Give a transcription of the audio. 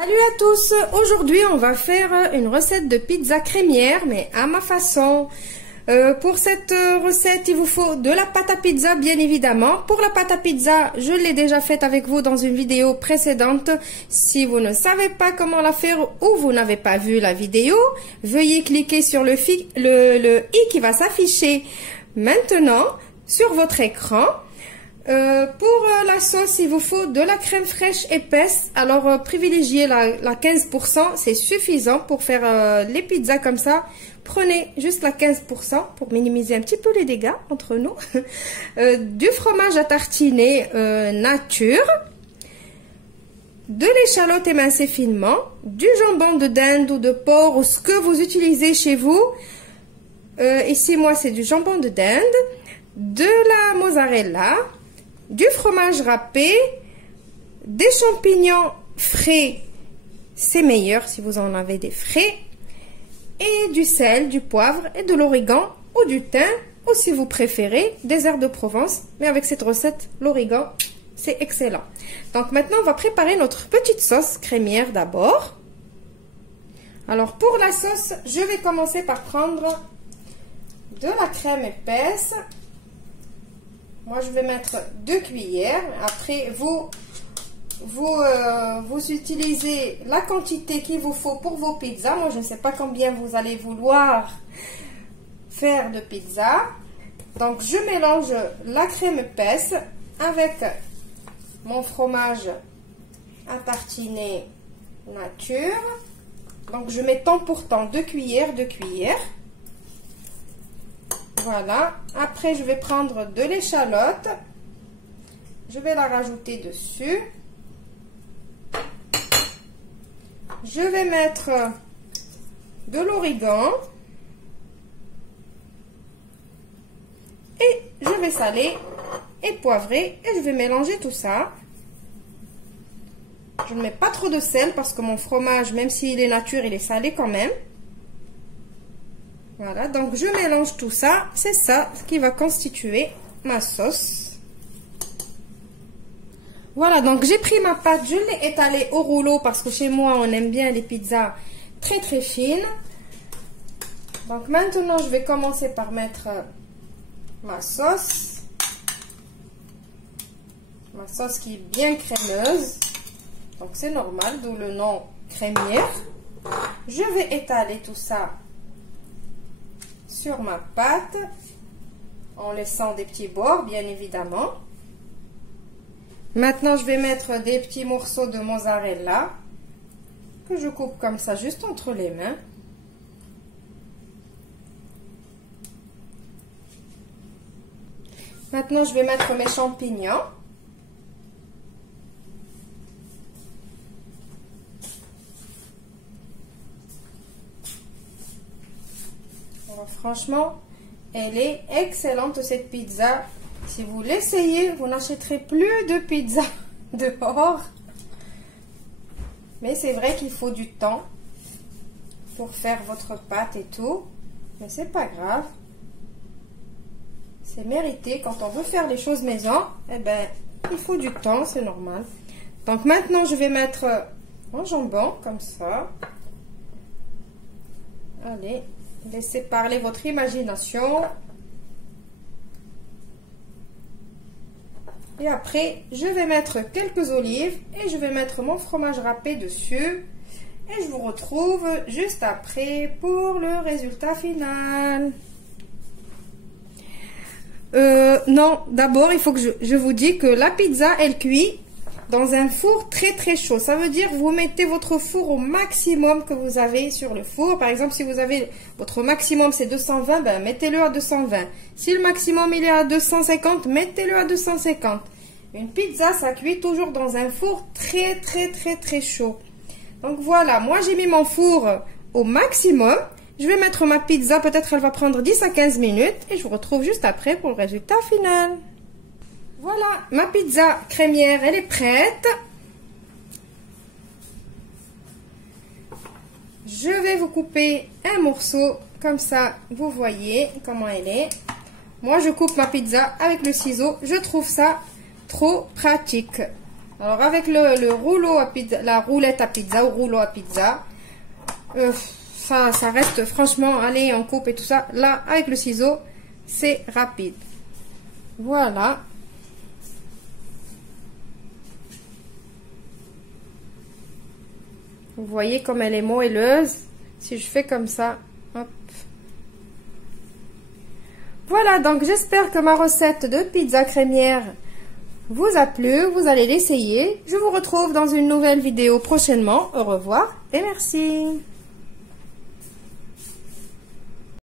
Salut à tous, aujourd'hui on va faire une recette de pizza crémière mais à ma façon. Pour cette recette il vous faut de la pâte à pizza bien évidemment. Pour la pâte à pizza je l'ai déjà faite avec vous dans une vidéo précédente. Si vous ne savez pas comment la faire ou vous n'avez pas vu la vidéo, veuillez cliquer sur le i qui va s'afficher maintenant sur votre écran. Pour la sauce, il vous faut de la crème fraîche épaisse. Alors, privilégiez la 15%, c'est suffisant pour faire les pizzas comme ça. Prenez juste la 15% pour minimiser un petit peu les dégâts entre nous. Du fromage à tartiner nature, de l'échalote émincée finement, du jambon de dinde ou de porc ou ce que vous utilisez chez vous. Ici, moi, c'est du jambon de dinde, de la mozzarella, du fromage râpé, des champignons frais, c'est meilleur si vous en avez des frais, et du sel, du poivre et de l'origan ou du thym, ou si vous préférez, des herbes de Provence. Mais avec cette recette, l'origan, c'est excellent. Donc maintenant, on va préparer notre petite sauce crémière d'abord. Alors pour la sauce, je vais commencer par prendre de la crème épaisse. Moi, je vais mettre 2 cuillères. Après, vous utilisez la quantité qu'il vous faut pour vos pizzas. Moi, je ne sais pas combien vous allez vouloir faire de pizza. Donc, je mélange la crème épaisse avec mon fromage à tartiner nature. Donc, je mets temps pour temps 2 cuillères, 2 cuillères. Voilà, après je vais prendre de l'échalote, je vais la rajouter dessus, je vais mettre de l'origan et je vais saler et poivrer et je vais mélanger tout ça. Je ne mets pas trop de sel parce que mon fromage, même s'il est nature, il est salé quand même. Voilà, donc je mélange tout ça, c'est ça qui va constituer ma sauce. Voilà, donc j'ai pris ma pâte, je l'ai étalée au rouleau parce que chez moi on aime bien les pizzas très très fines. Donc maintenant je vais commencer par mettre ma sauce qui est bien crémeuse, donc c'est normal, d'où le nom crémière. Je vais étaler tout ça sur ma pâte en laissant des petits bords bien évidemment. Maintenant je vais mettre des petits morceaux de mozzarella que je coupe comme ça juste entre les mains. Maintenant je vais mettre mes champignons. Franchement, elle est excellente cette pizza. Si vous l'essayez, vous n'achèterez plus de pizza dehors. Mais c'est vrai qu'il faut du temps pour faire votre pâte et tout. Mais c'est pas grave. C'est mérité. Quand on veut faire les choses maison, eh ben, il faut du temps, c'est normal. Donc maintenant, je vais mettre un jambon comme ça. Allez. Laissez parler votre imagination. Et après, je vais mettre quelques olives et je vais mettre mon fromage râpé dessus. Et je vous retrouve juste après pour le résultat final. Non, d'abord, il faut que je vous dise que la pizza, elle cuit dans un four très très chaud. Ça veut dire que vous mettez votre four au maximum que vous avez sur le four. Par exemple, si vous avez votre maximum c'est 220, ben mettez-le à 220. Si le maximum il est à 250, mettez-le à 250. Une pizza, ça cuit toujours dans un four très très très très chaud. Donc voilà, moi j'ai mis mon four au maximum. Je vais mettre ma pizza, peut-être elle va prendre 10 à 15 minutes et je vous retrouve juste après pour le résultat final. Voilà, ma pizza crémière, elle est prête. Je vais vous couper un morceau, comme ça, vous voyez comment elle est. Moi, je coupe ma pizza avec le ciseau. Je trouve ça trop pratique. Alors avec le rouleau à pizza, la roulette à pizza ou rouleau à pizza, ça reste franchement, allez, on coupe et tout ça. Là, avec le ciseau, c'est rapide. Voilà. Vous voyez comme elle est moelleuse. Si je fais comme ça, hop. Voilà, donc j'espère que ma recette de pizza crémière vous a plu. Vous allez l'essayer. Je vous retrouve dans une nouvelle vidéo prochainement. Au revoir et merci.